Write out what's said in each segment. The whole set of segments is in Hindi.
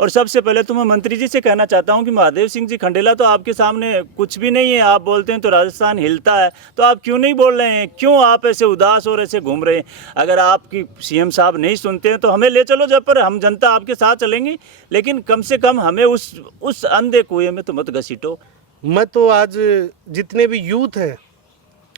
और सबसे पहले तो मैं मंत्री जी से कहना चाहता हूं कि महादेव सिंह जी खंडेला तो आपके सामने कुछ भी नहीं है। आप बोलते हैं तो राजस्थान हिलता है, तो आप क्यों नहीं बोल रहे हैं? क्यों आप ऐसे उदास और ऐसे घूम रहे हैं? अगर आपकी सीएम साहब नहीं सुनते हैं तो हमें ले चलो जयपुर, हम जनता आपके साथ चलेंगे, लेकिन कम से कम हमें उस अंधे कुएं में तो मत घसीटो। मैं तो आज जितने भी यूथ हैं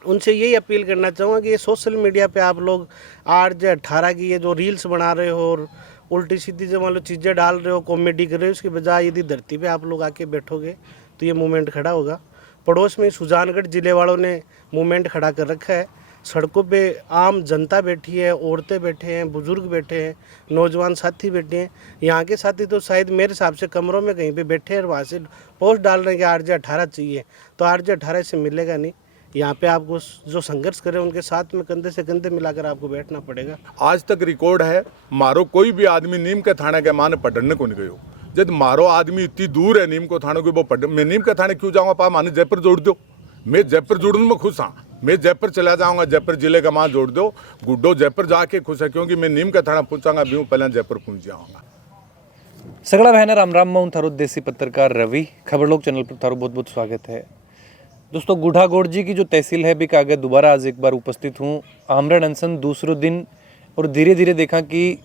उनसे यही अपील करना चाहूँगा कि ये सोशल मीडिया पे आप लोग 8 या 18 की ये जो रील्स बना रहे हो और उल्टी सीधी जो मान लो चीज़ें डाल रहे हो, कॉमेडी कर रहे हो, उसके बजाय यदि धरती पे आप लोग आके बैठोगे तो ये मूवमेंट खड़ा होगा। पड़ोस में सुजानगढ़ ज़िले वालों ने मूवमेंट खड़ा कर रखा है। सड़कों पे आम जनता बैठी है, औरतें बैठे हैं, बुजुर्ग बैठे हैं, नौजवान साथी बैठे हैं। यहाँ के साथी तो शायद मेरे हिसाब से कमरों में कहीं पे बैठे हैं और वहाँ से पोस्ट डाल रहे हैं कि 8/18 चाहिए, तो 8/18 से मिलेगा नहीं। यहाँ पे आपको जो संघर्ष करे उनके साथ में कंधे से कंधे मिलाकर आपको बैठना पड़ेगा। आज तक रिकॉर्ड है, मारो कोई भी आदमी नीम के थाने के माने पढ़ने को नहीं गयो। जब मारो आदमी इतनी दूर है नीम को थाने को, वो पढ़ मैं नीम के थाने क्यों जाऊँगा? पा माने जयपुर जोड़ दो, मैं जयपुर जोड़ने में खुश हाँ। मैं जयपुर चला जाऊँगा, जयपुर जिले का मां जोड़ दो, गुड्डो जयपुर जाके खुश है, क्योंकि मैं नीम का थाना पहुँचाऊँगा भी पहले जयपुर पहुँच जाऊँगा। सगड़ा बहना राम मैं थारो देसी पत्रकार रवि, खबर लोग चैनल पर थारो बहुत बहुत स्वागत है। दोस्तों, गुढ़ागोड़जी की जो तहसील है भी आगे दोबारा आज एक बार उपस्थित हूँ। आमरण अनशन दूसरे दिन और धीरे धीरे देखा कि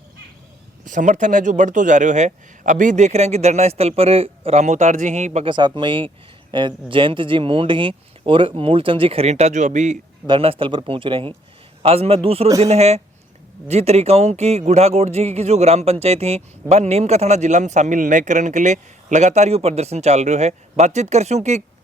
समर्थन है जो बढ़ तो जा रहे है। अभी देख रहे हैं कि धरना स्थल पर रामोतार जी ही पक्का साथ में ही जयंत जी मूंड ही और मूलचंद जी खरीटा जो अभी धरना स्थल पर पहुंच रहे हैं। आज मैं दूसरा दिन है जी तरीका हूँ कि गुढ़ागोड़ जी की जो ग्राम पंचायत थी बा नीम का थाना जिला में शामिल न करने के लिए लगातार ये प्रदर्शन चल रहा है। बातचीत करसूँ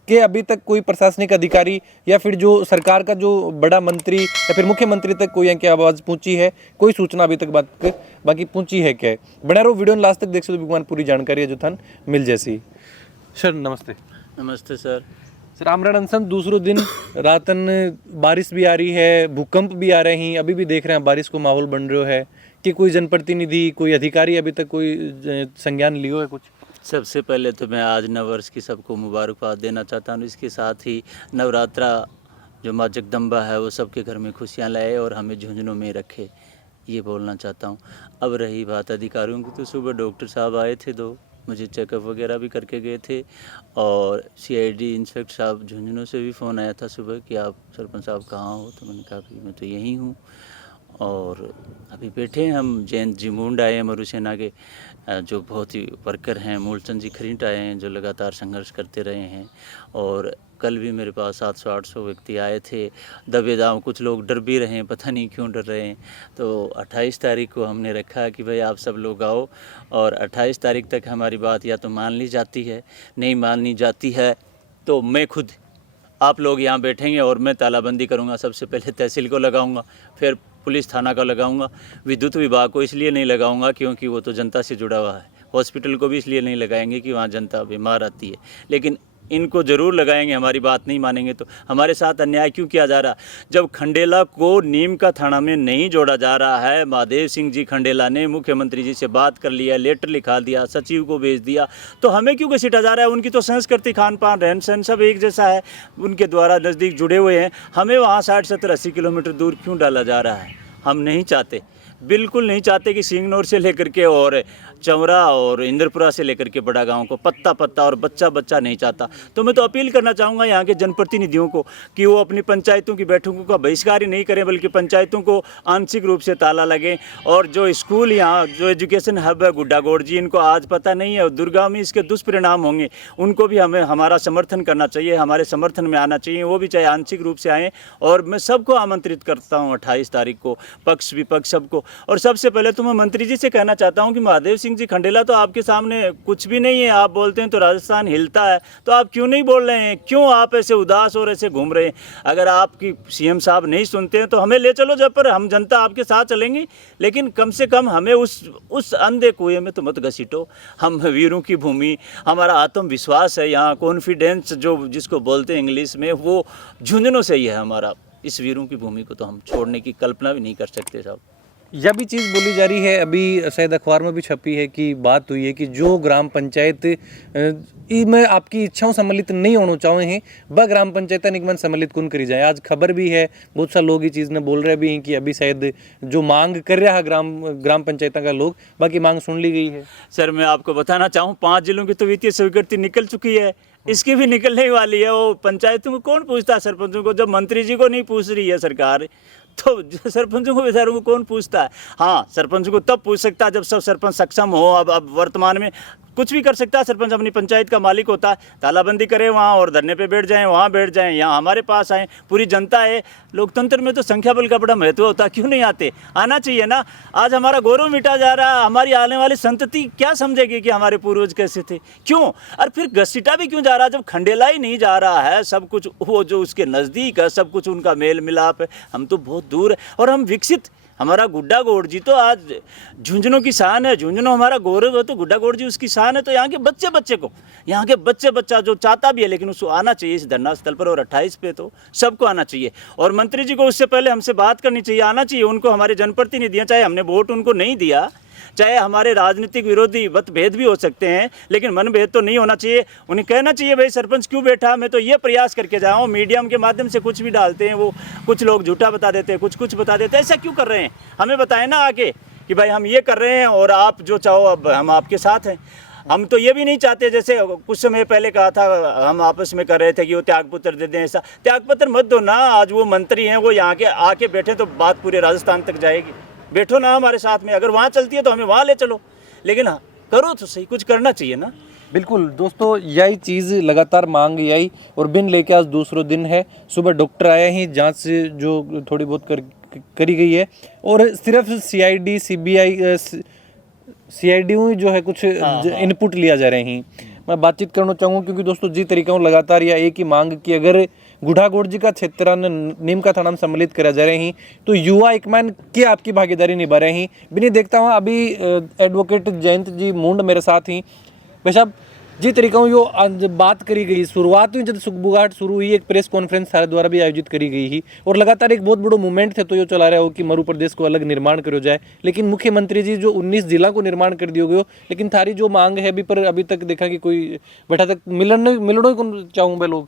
कि अभी तक कोई प्रशासनिक अधिकारी या फिर जो सरकार का जो बड़ा मंत्री या फिर मुख्यमंत्री तक कोई क्या आवाज़ पहुंची है, कोई सूचना अभी तक बाकी पहुंची है क्या? बना रहो वीडियो लास्ट तक देख सकते हो, भगवान पूरी जानकारी है जो थान मिल जैसी। सर नमस्ते। नमस्ते सर। सर, आमरण अनशन दूसरे दिन रातन बारिश भी आ रही है, भूकंप भी आ रहे हैं, अभी भी देख रहे हैं बारिश को माहौल बन रहा है कि कोई जनप्रतिनिधि कोई अधिकारी अभी तक कोई संज्ञान लियो है कुछ? सबसे पहले तो मैं आज नववर्ष की सबको मुबारकबाद देना चाहता हूँ। इसके साथ ही नवरात्रा जो माँ जगदम्बा है वो सबके घर में खुशियाँ लाए और हमें झुंझुनों में रखे, ये बोलना चाहता हूँ। अब रही बात अधिकारियों की, तो सुबह डॉक्टर साहब आए थे, दो मुझे चेकअप वगैरह भी करके गए थे, और सीआईडी इंस्पेक्टर साहब झुंझुनों से भी फ़ोन आया था सुबह कि आप सरपंच साहब कहाँ हो, तो मैंने कहा कि मैं तो यहीं हूँ। और अभी बैठे हैं हम। जयंत जी मूंड आए हैं मरुसेना के, जो बहुत ही वर्कर हैं। मूलचंद जी खरीट आए हैं जो लगातार संघर्ष करते रहे हैं। और कल भी मेरे पास 700-800 व्यक्ति आए थे दबे दाम। कुछ लोग डर भी रहे हैं, पता नहीं क्यों डर रहे हैं। तो 28 तारीख को हमने रखा कि भाई आप सब लोग आओ, और 28 तारीख तक हमारी बात या तो मान ली जाती है, नहीं माननी जाती है तो मैं खुद आप लोग यहाँ बैठेंगे और मैं तालाबंदी करूँगा। सबसे पहले तहसील को लगाऊँगा, फिर पुलिस थाना का लगाऊंगा। विद्युत विभाग को इसलिए नहीं लगाऊंगा क्योंकि वो तो जनता से जुड़ा हुआ है। हॉस्पिटल को भी इसलिए नहीं लगाएंगे कि वहाँ जनता बीमार आती है, लेकिन इनको ज़रूर लगाएंगे। हमारी बात नहीं मानेंगे तो हमारे साथ अन्याय क्यों किया जा रहा? जब खंडेला को नीम का थाना में नहीं जोड़ा जा रहा है, महादेव सिंह जी खंडेला ने मुख्यमंत्री जी से बात कर लिया, लेटर लिखा दिया, सचिव को भेज दिया, तो हमें क्यों घसीटा जा रहा है? उनकी तो संस्कृति, खान पान, रहन सहन सब एक जैसा है, उनके द्वारा नज़दीक जुड़े हुए हैं। हमें वहाँ 60, 70, 80 किलोमीटर दूर क्यों डाला जा रहा है? हम नहीं चाहते, बिल्कुल नहीं चाहते कि सिंगनौर से लेकर के और चमरा और इंद्रपुरा से लेकर के बड़ा गांव को पत्ता पत्ता और बच्चा बच्चा नहीं चाहता। तो मैं तो अपील करना चाहूँगा यहाँ के जनप्रतिनिधियों को कि वो अपनी पंचायतों की बैठकों का बहिष्कार ही नहीं करें, बल्कि पंचायतों को आंशिक रूप से ताला लगे। और जो स्कूल यहाँ जो एजुकेशन हब है गुड्डागोड़ जी, इनको आज पता नहीं है और दुर्गा में इसके दुष्परिणाम होंगे, उनको भी हमें हमारा समर्थन करना चाहिए, हमारे समर्थन में आना चाहिए। वो भी चाहे आंशिक रूप से आएँ, और मैं सबको आमंत्रित करता हूँ 28 तारीख को, पक्ष विपक्ष सबको। और सबसे पहले तो मैं मंत्री जी से कहना चाहता हूँ कि महादेव सिंह जी खंडेला तो आपके सामने कुछ भी नहीं है। आप बोलते हैं तो राजस्थान हिलता है, तो आप क्यों नहीं बोल रहे हैं? क्यों आप ऐसे उदास और ऐसे घूम रहे हैं? अगर आपकी सीएम साहब नहीं सुनते हैं तो हमें ले चलो जयपुर, हम जनता आपके साथ चलेंगे, लेकिन कम से कम हमें उस अंधे कुएं में तो मत घसीटो। हम वीरों की भूमि, हमारा आत्मविश्वास है यहाँ, कॉन्फिडेंस जो जिसको बोलते हैं इंग्लिश में, वो झुंझुनों से ही है हमारा। इस वीरों की भूमि को तो हम छोड़ने की कल्पना भी नहीं कर सकते साहब। यह भी चीज़ बोली जा रही है, अभी शायद अखबार में भी छपी है कि बात हुई है कि जो ग्राम पंचायत में आपकी इच्छाओं सम्मिलित नहीं होना चाहे हैं वह ग्राम पंचायत निगमन सम्मिलित कौन करी जाए। आज खबर भी है, बहुत सारे लोग ये चीज़ ने बोल रहे भी हैं कि अभी शायद जो मांग कर रहा है ग्राम पंचायत का लोग, बाकी मांग सुन ली गई है। सर मैं आपको बताना चाहूँ 5 जिलों की तो वित्तीय स्वीकृति निकल चुकी है, इसकी भी निकलने वाली है। वो पंचायतों को कौन पूछता है, सरपंचों को? जब मंत्री जी को नहीं पूछ रही है सरकार, तो सरपंचों को बेचारों को कौन पूछता है? हाँ, सरपंच को तब पूछ सकता है जब सब सरपंच सक्षम हो। अब वर्तमान में कुछ भी कर सकता है सरपंच, अपनी पंचायत का मालिक होता है। तालाबंदी करे वहाँ और धरने पे बैठ जाएं, वहाँ बैठ जाएं, यहाँ हमारे पास आएँ, पूरी जनता है। लोकतंत्र में तो संख्या बल का बड़ा महत्व होता है, क्यों नहीं आते? आना चाहिए ना। आज हमारा गौरव मिटा जा रहा है, हमारी आने वाली संतति क्या समझेगी कि हमारे पूर्वज कैसे थे? क्यों? और फिर घसीटा भी क्यों जा रहा है जब खंडेला ही नहीं जा रहा है? सब कुछ वो जो उसके नज़दीक है, सब कुछ उनका मेल मिलाप है। हम तो बहुत दूर है और हम विकसित। हमारा गुड्डा गौड़ जी तो आज झुंझुनों की शान है, झुंझुनों हमारा गौरव है, तो गुड्डा गौड़ जी उसकी शान है। तो यहाँ के बच्चे को, यहाँ के बच्चा जो चाहता भी है, लेकिन उसको आना चाहिए इस धरना स्थल पर। और 28 पे तो सबको आना चाहिए। और मंत्री जी को उससे पहले हमसे बात करनी चाहिए, आना चाहिए उनको। हमारे जनप्रतिनिधियाँ, चाहे हमने वोट उनको नहीं दिया, चाहे हमारे राजनीतिक विरोधी मतभेद भी हो सकते हैं, लेकिन मनभेद तो नहीं होना चाहिए। उन्हें कहना चाहिए भाई सरपंच क्यों बैठा। मैं तो ये प्रयास करके जाऊँ, मीडियम के माध्यम से कुछ भी डालते हैं, वो कुछ लोग झूठा बता देते हैं, कुछ बता देते हैं। ऐसा क्यों कर रहे हैं? हमें बताएं ना आके कि भाई हम ये कर रहे हैं और आप जो चाहो अब हम आपके साथ हैं। हम तो ये भी नहीं चाहते, जैसे कुछ समय पहले कहा था, हम आपस में कर रहे थे कि वो त्यागपत्र दे दें। ऐसा त्यागपत्र मत दो ना। आज वो मंत्री हैं, वो यहाँ के आके बैठे तो बात पूरे राजस्थान तक जाएगी। बैठो ना हमारे साथ में, अगर वहाँ चलती है तो हमें वहाँ ले चलो, लेकिन हाँ करो तो सही, कुछ करना चाहिए ना। बिल्कुल दोस्तों, यही चीज़ लगातार मांग यही और बिन लेके आज दूसरों दिन है। सुबह डॉक्टर आए ही, जांच जो थोड़ी बहुत करी गई है और सिर्फ सीआईडी सीबीआई सीआईडी जो है कुछ इनपुट लिया जा रहे हैं। मैं बातचीत करना चाहूँगा क्योंकि दोस्तों जी तरीका लगातार या एक ही मांग कि अगर गुढ़ागोड़ जी का क्षेत्र नीम का थाना में सम्मिलित करा जा रहे हैं तो युवा एकमैन की आपकी भागीदारी निभा रहे हैं। भी देखता हूँ अभी एडवोकेट जयंत जी मुंड मेरे साथ ही। भाई साहब जी तरीका हूँ यो बात करी गई, शुरुआत हुई जब सुखबुगाहट शुरू हुई, एक प्रेस कॉन्फ्रेंस सारे द्वारा भी आयोजित करी गई ही और लगातार एक बहुत बड़ो मूवमेंट थे तो यो चला रहा हो कि मरु प्रदेश को अलग निर्माण करो जाए। लेकिन मुख्यमंत्री जी जो 19 जिला को निर्माण कर दियो गयो, लेकिन थारी जो मांग है अभी पर अभी तक देखा कि कोई बैठा तक मिलना को चाहूँ मैं लोग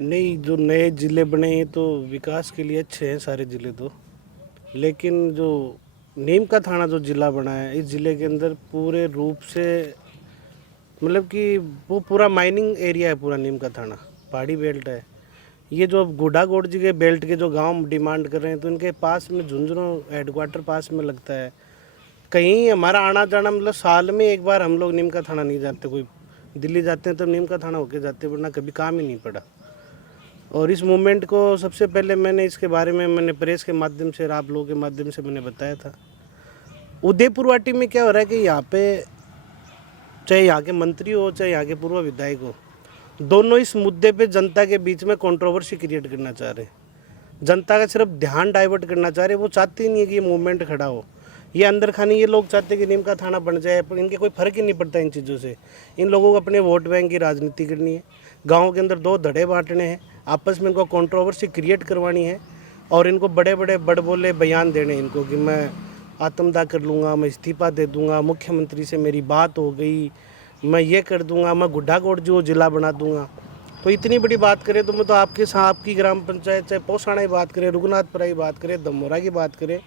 नहीं। जो नए ज़िले बने हैं तो विकास के लिए अच्छे हैं सारे ज़िले तो, लेकिन जो नीम का थाना जो ज़िला बना है, इस ज़िले के अंदर पूरे रूप से मतलब कि वो पूरा माइनिंग एरिया है। पूरा नीम का थाना पहाड़ी बेल्ट है। ये जो गुढ़ागोड़ जी के बेल्ट के जो गांव डिमांड कर रहे हैं तो इनके पास में झुंझुनू हेडक्वार्टर पास में लगता है। कहीं हमारा आना जाना मतलब साल में एक बार हम लोग नीम का थाना नहीं जाते। कोई दिल्ली जाते हैं तो नीम का थाना होके जाते, वरना कभी काम ही नहीं पड़ा। और इस मूवमेंट को सबसे पहले मैंने इसके बारे में मैंने प्रेस के माध्यम से और आप लोगों के माध्यम से मैंने बताया था। उदयपुर वाटी में क्या हो रहा है कि यहाँ पे चाहे यहाँ के मंत्री हो चाहे यहाँ के पूर्व विधायक हो, दोनों इस मुद्दे पे जनता के बीच में कंट्रोवर्सी क्रिएट करना चाह रहे हैं। जनता का सिर्फ ध्यान डाइवर्ट करना चाह रहे हैं। वो चाहते ही नहीं है कि ये मूवमेंट खड़ा हो। ये अंदर खाने ये लोग चाहते हैं कि नीम का थाना बन जाए, पर इनके कोई फर्क ही नहीं पड़ता इन चीज़ों से। इन लोगों को अपने वोट बैंक की राजनीति करनी है, गाँव के अंदर 2 धड़े बांटने हैं, आपस में इनको कंट्रोवर्सी क्रिएट करवानी है और इनको बड़े बोले बयान देने इनको कि मैं आत्मदाह कर लूँगा, मैं इस्तीफा दे दूँगा, मुख्यमंत्री से मेरी बात हो गई, मैं ये कर दूँगा, मैं गुढ़ागोड़ जी को जिला बना दूँगा। तो इतनी बड़ी बात करें तो मैं तो आपकी ग्राम पंचायत चाहे पोसाना की बात करें, रघुनाथपुरा की बात करें, दमोरा की बात करें,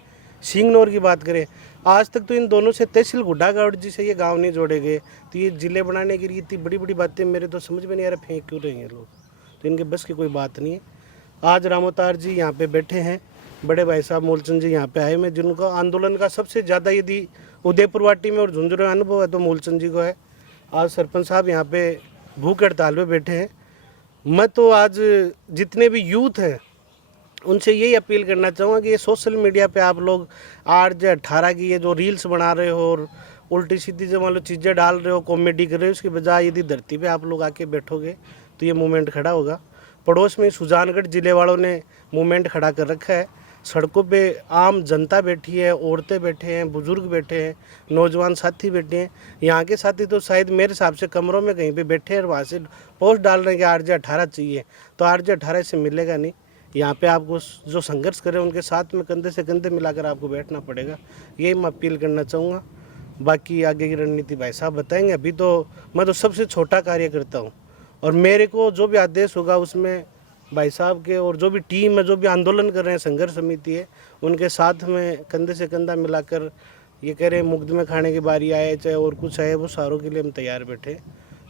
सिंगनौर की बात करें, आज तक तो इन दोनों से तहसील गुढ़ागोड़ जी से ये गांव नहीं जोड़े गए। तो ये ज़िले बनाने के लिए इतनी बड़ी बातें मेरे तो समझ में नहीं आ रहा, फेंक क्यों रहे हैं लोग। तो इनके बस की कोई बात नहीं है। आज रामोतार जी यहाँ पे बैठे हैं, बड़े भाई साहब मूलचंद जी यहाँ पे आए हैं, जिनको आंदोलन का सबसे ज़्यादा यदि उदयपुर वाटी में और झुंझुनू में अनुभव है तो मूलचंद जी को है। आज सरपंच साहब यहाँ पे भूख हड़ताल पे बैठे हैं। मैं तो आज जितने भी यूथ हैं उनसे यही अपील करना चाहूँगा कि ये सोशल मीडिया पे आप लोग 8 या 18 की ये जो रील्स बना रहे हो और उल्टी सीधी जो मान लो चीज़ें डाल रहे हो, कॉमेडी कर रहे हो, उसकी बजाय यदि धरती पे आप लोग आके बैठोगे तो ये मूवमेंट खड़ा होगा। पड़ोस में सुजानगढ़ ज़िले वालों ने मूवमेंट खड़ा कर रखा है। सड़कों पे आम जनता बैठी है, औरतें बैठे हैं, बुजुर्ग बैठे हैं, नौजवान साथी बैठे हैं। यहाँ के साथी तो शायद मेरे हिसाब से कमरों में कहीं पे बैठे हैं और वहाँ से पोस्ट डाल रहे हैं कि RJ 18 चाहिए। तो RJ 18 से मिलेगा नहीं। यहाँ पे आपको जो संघर्ष करें उनके साथ में कंधे से कंधे मिलाकर आपको बैठना पड़ेगा, यही मैं अपील करना चाहूँगा। बाकी आगे की रणनीति भाई साहब बताएंगे। अभी तो मैं तो सबसे छोटा कार्यकर्ता हूँ और मेरे को जो भी आदेश होगा उसमें भाई साहब के और जो भी टीम है, जो भी आंदोलन कर रहे हैं, संघर्ष समिति है, उनके साथ में कंधे से कंधा मिलाकर ये कह रहे हैं मुकदमे खाने की बारी आए चाहे और कुछ आए, वो सारों के लिए हम तैयार बैठे,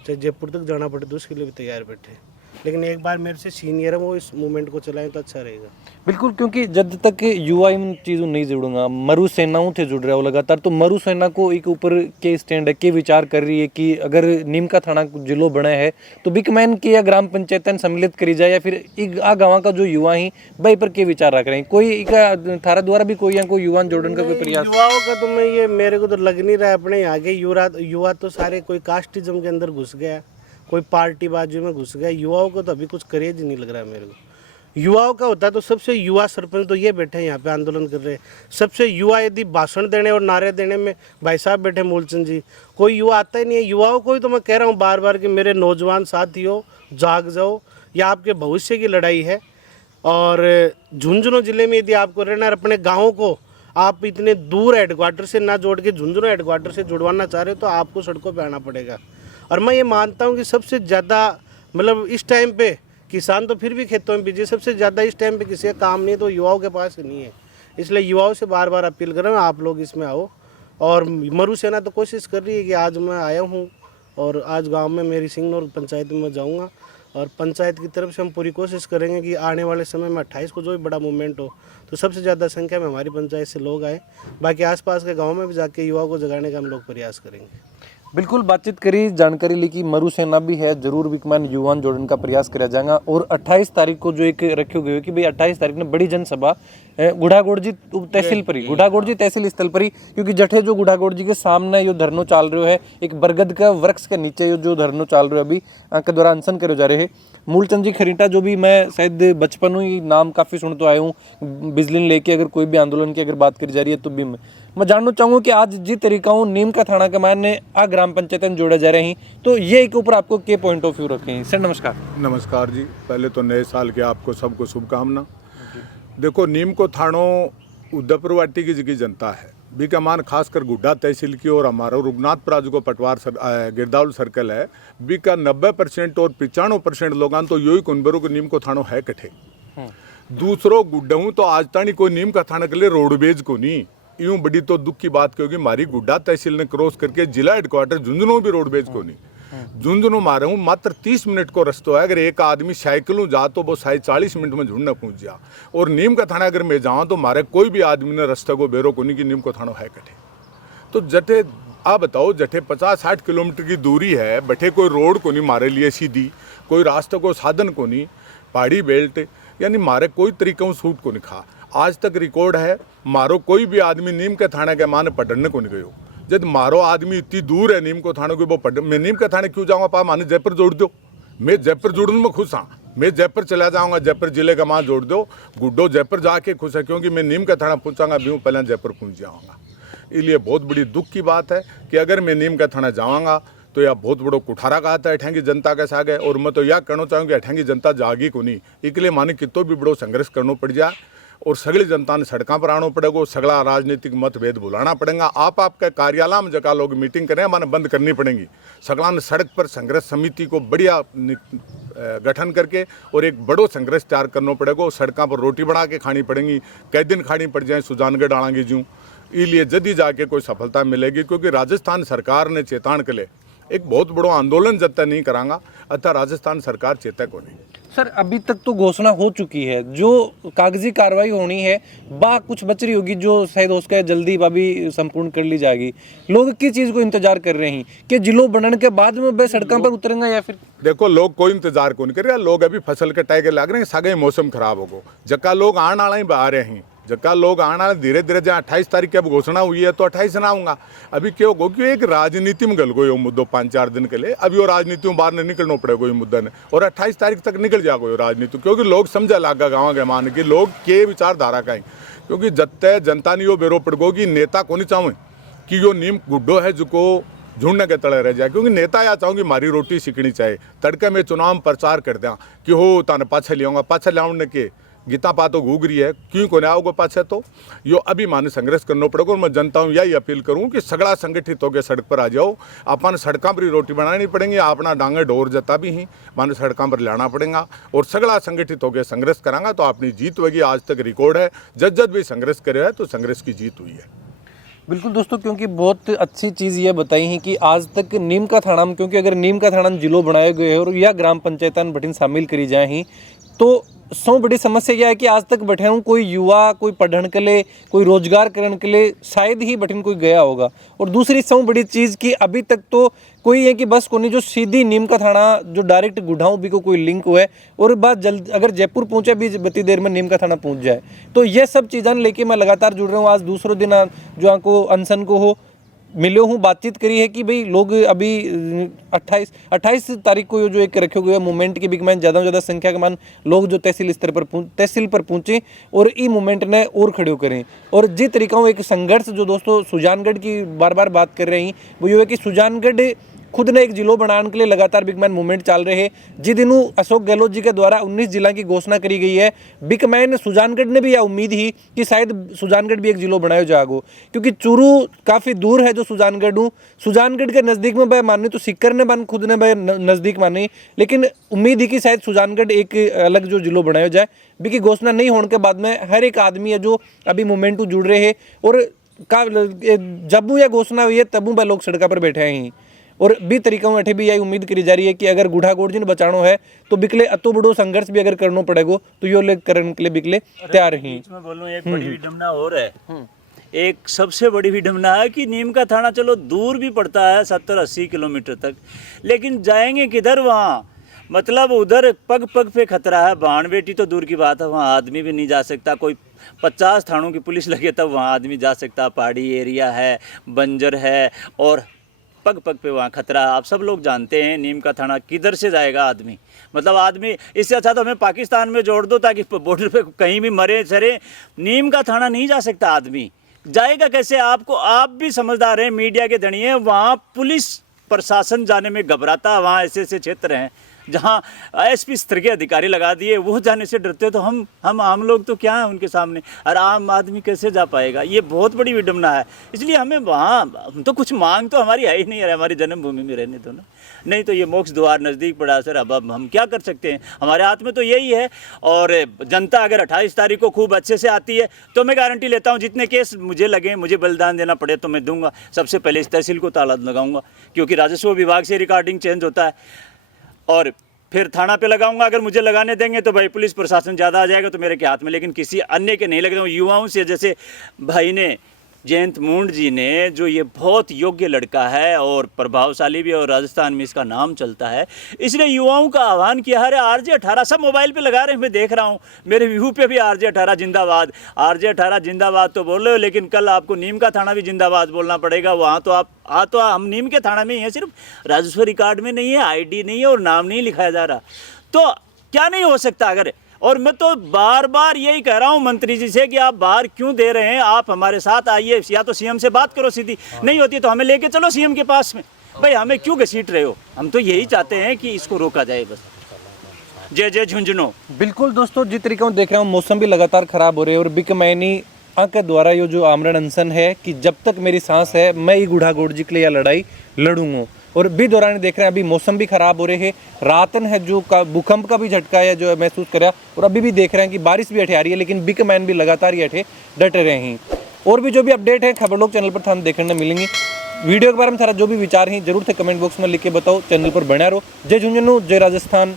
चाहे जयपुर तक जाना पड़े तो उसके लिए भी तैयार बैठे। लेकिन एक बार मेरे से सीनियर है वो इस मूवमेंट को चलाएं तो अच्छा रहेगा। बिल्कुल, क्योंकि जब तक युवा इन चीज़ों नहीं जुड़ूंगा, मरु सेनाओं थे जुड़ रहे हो लगातार, तो मरु सेना को एक ऊपर के स्टैंड है, के विचार कर रही है कि अगर नीम का थाना जिलो बने है तो बिकमैन की या ग्राम पंचायतन सम्मिलित करी जाए या फिर एक आ गाँव का जो युवा ही भाई पर के विचार रख रहे हैं, कोई थारा द्वारा भी कोई या कोई युवा जोड़ने का कोई प्रयास? युवाओं का तो मैं ये मेरे को तो लग नहीं रहा है। अपने यहाँ के युवा तो सारे कोई कास्टिज्म के अंदर घुस गया, कोई पार्टी बाजू में घुस गया। युवाओं को तो अभी कुछ करेज नहीं लग रहा है मेरे को। युवाओं का होता तो सबसे युवा सरपंच तो ये बैठे हैं यहाँ पे आंदोलन कर रहे हैं। सबसे युवा यदि भाषण देने और नारे देने में भाई साहब बैठे मूलचंद जी, कोई युवा आता ही नहीं है। युवाओं को ही तो मैं कह रहा हूँ बार बार कि मेरे नौजवान साथियों जाग जाओ, यह आपके भविष्य की लड़ाई है। और झुंझुनू जिले में यदि आपको रहना है, अपने गाँव को आप इतने दूर हेडक्वार्टर से ना जोड़ के झुंझुनू हेडक्वार्टर से जुड़वाना चाह रहे हो तो आपको सड़कों पर आना पड़ेगा। और मैं ये मानता हूँ कि सबसे ज़्यादा मतलब इस टाइम पे किसान तो फिर भी खेतों में बिजी, सबसे ज़्यादा इस टाइम पे किसी का काम नहीं है तो युवाओं के पास नहीं है। इसलिए युवाओं से बार बार अपील कर रहा हूँ आप लोग इसमें आओ। और मरु सेना तो कोशिश कर रही है कि आज मैं आया हूँ और आज गांव में मेरी सिंगनौर पंचायत में जाऊँगा और पंचायत की तरफ से हम पूरी कोशिश करेंगे कि आने वाले समय में 28 को जो भी बड़ा मूवमेंट हो तो सबसे ज़्यादा संख्या में हमारी पंचायत से लोग आए। बाकी आसपास के गाँव में भी जाके युवाओं को जगाने का हम लोग प्रयास करेंगे। बिल्कुल, बातचीत करी, जानकारी ली कि मरु सेना भी है, जरूर विकमान युवान जोड़ने का प्रयास किया जाएगा। और 28 तारीख को जो एक रखी गई है कि भाई 28 तारीख में बड़ी जनसभा गुढ़ागोड़जी तहसील पर ही, गुढ़ागोड़जी तहसील स्थल पर ही, क्योंकि जठे जो गुढ़ागोड़जी के सामने यो धरनो चाल रहे है, एक बरगद का वृक्ष के नीचे यो जो धरनो चाल रहे अभी के द्वारा अनशन करे जा रहे हैं। मूलचंद जी खरीटा जो भी मैं शायद बचपन ही नाम काफ़ी सुन तो आया हूँ, बिजली लेके अगर कोई भी आंदोलन की अगर बात करी जा रही है तो भी मैं जानना चाहूँगा कि आज जिस तरीका नीम का थाना के मायने आ ग्राम पंचायत में जोड़े जा रहे हैं तो ये एक ऊपर आपको क्या पॉइंट ऑफ व्यू रखे हैं? सर नमस्कार। नमस्कार जी, पहले तो नए साल के आपको सबको शुभकामना। देखो, नीम को थानों उदयपुर वाटी की जगह जनता है बीकामान, खासकर गुड्डा तहसील की और हमारा रघुनाथपुरा जो पटवार गिरदावल सर्कल है बीका 90% और 95% लोग तो यही कुनबरों को नीम को थानों है कठे। दूसरों गुड्डा तो आज तानी कोई नीम का थाना के लिए रोडवेज को नहीं। यूं बड़ी तो दुख की बात क्योंकि हमारी गुड्डा तहसील ने क्रॉस करके जिला हेडक्वार्टर झुंझुनू भी रोडवेज को नहीं। झुंझुनू मारे हूँ मात्र 30 मिनट को रस्तो है। अगर एक आदमी साइकिलों जा तो वो 40 मिनट में झुंझुनू पहुंच जा। और नीम का थाना अगर मैं जाऊँ तो मारे कोई भी आदमी ने रास्ते को बेरो को नहीं कि नीम को थाना है कटे। तो जटे आप बताओ, जटे 50-60 किलोमीटर की दूरी है, बैठे कोई रोड को नहीं मारे लिए सीधी, कोई रास्ते को साधन को नहीं, पहाड़ी बेल्ट यानी मारे कोई तरीका सूट को नहीं खा। आज तक रिकॉर्ड है मारो कोई भी आदमी नीम के थाने के माने पढ़ने को नहीं गयो। जब मारो आदमी इतनी दूर है नीम को थाने को, वो मैं नीम के थाने क्यों जाऊँगा? पा माने जयपुर जोड़ दो, मैं जयपुर जोड़ने में खुश हाँ। मैं जयपुर चला जाऊँगा, जयपुर जिले का माँ जोड़ दो, गुड्डो जयपुर जाके खुश है क्योंकि मैं नीम का थाना पहुँचाऊँगा भी पहले जयपुर पहुँच जाऊँगा। इसलिए बहुत बड़ी दुख की बात है कि अगर मैं नीम का थाना जाऊँगा तो यह बहुत बड़ो कुठारा का आता है अठेंगी जनता के सागे। और मैं तो यह कहना चाहूँगी अठेंगी जनता जागी को नहीं, इसलिए माने कितो भी बड़ो संघर्ष करना पड़ जाए और सगली जनता ने सड़कों पर आना पड़ेगा, सगला राजनीतिक मतभेद भुलाना पड़ेगा। आपके कार्यालय में जगह लोग मीटिंग करें माने बंद करनी पड़ेगी। सगला ने सड़क पर संघर्ष समिति को बढ़िया गठन करके और एक बड़ो संघर्ष तैयार करना पड़ेगा। सड़कों पर रोटी बना के खानी पड़ेगी, कई दिन खानी पड़ जाए, सुजानगढ़ डालेंगे जूँ। इसलिए जल्दी जाके कोई सफलता मिलेगी क्योंकि राजस्थान सरकार ने चेतावनी के लिए एक बहुत बड़ो आंदोलन जब तक नहीं करांगा अतः राजस्थान सरकार चेता को नहीं। सर अभी तक तो घोषणा हो चुकी है, जो कागजी कार्रवाई होनी है बा कुछ बच रही होगी जो शायद उसका जल्दी भी संपूर्ण कर ली जाएगी। लोग किस चीज़ को इंतजार कर रहे हैं कि जिलो बनने के बाद में वे सड़कों पर उतरेंगे या फिर? देखो, लोग कोई इंतजार को नहीं कर रहे। लोग अभी फसल के टाइगे लग रहे हैं, सागे मौसम खराब होगा, जक्का लोग आने वाला ही आ रहे हैं, जक्का लोग आना धीरे धीरे जहाँ 28 तारीख की अब घोषणा हुई है तो 28 ना आऊँगा। अभी क्यों हो क्यों एक राजनीति में गल गई हो मुद्दों 5-4 दिन के लिए। अभी वो राजनीति में बाहर निकलना पड़ेगा ये मुद्दा ने और 28 तारीख तक निकल जाएगा ये राजनीति क्योंकि लोग समझा लागा गाँव के मान के लोग के विचारधारा का ही। क्योंकि जत्ते जनता ने यो बेरो पड़गो कि नेता को नहीं चाहें कि यो नीम गुड्डो है जिसको झुंडने के तले रह जाए। क्योंकि नेता या चाहूँगी मारी रोटी सीखनी चाहिए। तड़के में चुनाव में प्रचार कर दें कि हो ताने पाछे ले आऊँगा, पाछे ले आने के गीता पातो घूगरी है क्यों को आओगे पाछे तो यो अभी माने संघर्ष करना पड़ेगा। और मैं जनता हूँ यही अपील करूँ कि सगड़ा संगठित होकर सड़क पर आ जाओ। अपन सड़कों पर ही रोटी बनानी पड़ेगी, अपना डांगे ढोर जता भी ही माने सड़कों पर लाना पड़ेगा और सगड़ा संगठित होकर संघर्ष करांगा तो अपनी जीत होगी। आज तक रिकॉर्ड है, जब जब भी संघर्ष करे है तो संघर्ष की जीत हुई है। बिल्कुल दोस्तों, क्योंकि बहुत अच्छी चीज़ ये बताई है कि आज तक नीम का थाना में, क्योंकि अगर नीम का थाना जिलो बनाए गए और या ग्राम पंचायतन बठिन शामिल करी जाए ही तो सौ बड़ी समस्या यह है कि आज तक बैठे हूँ कोई युवा, कोई पढ़ने के लिए, कोई रोजगार करने के लिए शायद ही बठिन कोई गया होगा। और दूसरी सौ बड़ी चीज़ कि अभी तक तो कोई है कि बस कोनी जो सीधी नीम का थाना जो डायरेक्ट गुढ़ाऊं भी को कोई लिंक हुआ है और बात जल्द अगर जयपुर पहुंचे भी बती देर में नीम का थाना पहुंच जाए। तो ये सब चीज़ें लेके मैं लगातार जुड़ रहा हूँ। आज दूसरों दिन जो आपको अनशन को हो मिलो हूँ, बातचीत करी है कि भाई लोग अभी 28 तारीख को जो एक रखे हुए मूवमेंट की बिग मैन ज़्यादा से ज़्यादा संख्या के मान लोग जो तहसील स्तर पर तहसील पर पहुँचे और ई मूवमेंट ने और खड़े करें। और जिस तरीका एक संघर्ष जो दोस्तों सुजानगढ़ की बार बार बात कर रहे हैं वो ये है कि सुजानगढ़ खुद ने एक जिलो बनाने के लिए लगातार बिगमैन मूवमेंट चल रहे हैं। जिस दिनों अशोक गहलोत जी के द्वारा 19 जिला की घोषणा करी गई है, बिगमैन सुजानगढ़ ने भी यह उम्मीद ही कि शायद सुजानगढ़ भी एक जिलो बनाया जाएगा, क्योंकि चूरू काफ़ी दूर है जो सुजानगढ़ के नज़दीक में भाई माने तो सिक्कर ने बन खुद ने भाई नज़दीक माने, लेकिन उम्मीद ही कि शायद सुजानगढ़ एक अलग जो जिलो बनाया जाए। बिकी घोषणा नहीं होने के बाद में हर एक आदमी है जो अभी मूवमेंट को जुड़ रहे हैं और जब यह घोषणा हुई है तब वह लोग सड़क पर बैठे हैं। और भी तरीकों में भी यही उम्मीद करी जा रही है कि अगर गुढ़ागोड़ जी ने बचानो है तो बिकले अतो बड़ो संघर्ष भी अगर करना पड़ेगा तो यो लोग करने के लिए बिकले तैयार ही। बीच में बोलूं एक बड़ी विडम्बना और है। एक सबसे बड़ी विडम्बना है कि नीम का थाना चलो दूर भी पड़ता है 70-80 किलोमीटर तक, लेकिन जाएंगे किधर वहाँ, मतलब उधर पग पग पे खतरा है। बाण बेटी तो दूर की बात है, वहाँ आदमी भी नहीं जा सकता। कोई 50 थानों की पुलिस लगे तब वहाँ आदमी जा सकता। पहाड़ी एरिया है, बंजर है और पग पग पे वहाँ खतरा। आप सब लोग जानते हैं नीम का थाना किधर से जाएगा आदमी, मतलब आदमी इससे अच्छा तो हमें पाकिस्तान में जोड़ दो ताकि बॉर्डर पे कहीं भी मरे सरे। नीम का थाना नहीं जा सकता, आदमी जाएगा कैसे? आपको आप भी समझदार हैं, मीडिया के धनी हैं, वहाँ पुलिस प्रशासन जाने में घबराता। वहाँ ऐसे ऐसे क्षेत्र हैं जहाँ एसपी स्तर के अधिकारी लगा दिए, वो जाने से डरते। तो हम आम लोग तो क्या हैं उनके सामने, और आम आदमी कैसे जा पाएगा? ये बहुत बड़ी विडम्बना है। इसलिए हमें वहाँ हम तो कुछ मांग तो हमारी है ही नहीं है, हमारी जन्मभूमि में रहने दो ना, नहीं तो ये मोक्ष द्वार नज़दीक पड़ा सर। अब हम क्या कर सकते हैं, हमारे हाथ में तो यही है। और जनता अगर 28 तारीख को खूब अच्छे से आती है तो मैं गारंटी लेता हूँ जितने केस मुझे लगे, मुझे बलिदान देना पड़े तो मैं दूंगा। सबसे पहले इस तहसील को ताला लगाऊंगा, क्योंकि राजस्व विभाग से रिकॉर्डिंग चेंज होता है, और फिर थाना पे लगाऊंगा। अगर मुझे लगाने देंगे तो भाई पुलिस प्रशासन ज़्यादा आ जाएगा तो मेरे के हाथ में, लेकिन किसी अन्य के नहीं लग रहा हूँ। युवाओं से, जैसे भाई ने जयंत मूंड जी ने, जो ये बहुत योग्य लड़का है और प्रभावशाली भी, और राजस्थान में इसका नाम चलता है, इसलिए युवाओं का आह्वान किया है। RJ 18 सब मोबाइल पे लगा रहे हैं, मैं देख रहा हूँ, मेरे व्यू पे भी RJ 18 जिंदाबाद, RJ 18 जिंदाबाद तो बोल रहे हो, लेकिन कल आपको नीम का थाना भी जिंदाबाद बोलना पड़ेगा। वहाँ तो हम नीम के थाना में ही हैं, सिर्फ राजस्व रिकॉर्ड में नहीं है, ID नहीं है और नाम नहीं लिखाया जा रहा। तो क्या नहीं हो सकता अगर, और मैं तो बार बार यही कह रहा हूँ मंत्री जी से कि आप बाहर क्यों दे रहे हैं, आप हमारे साथ आइए, या तो CM से बात करो सीधी, नहीं होती तो हमें लेके चलो CM के पास में। भाई हमें क्यों घसीट रहे हो? हम तो यही चाहते हैं कि इसको रोका जाए बस। जय जय झुंझुनू। बिल्कुल दोस्तों, जिस तरीके से देख रहा हूँ मौसम भी लगातार खराब हो रहे हैं और बिकमैनी के द्वारा ये जो आमरण अनशन है कि जब तक मेरी सांस है मैं ही गुढ़ागोड़ जी के लिए यह लड़ाई लड़ूंगा। और भी दौरान देख रहे हैं अभी मौसम भी खराब हो रहे हैं, रातन है जो भूकंप का भी झटका है जो महसूस करा, और अभी भी देख रहे हैं कि बारिश भी अठे आ रही है, लेकिन बिकमैन भी लगातार ये अठे डटे रहे हैं। और भी जो भी अपडेट है खबर लोग चैनल पर थाने देखने मिलेंगे। वीडियो के बारे में थारा जो भी विचार हैं जरूर थे कमेंट बॉक्स में लिख के बताओ। चैनल पर बना रहो। जय झुंझुनू, जय राजस्थान।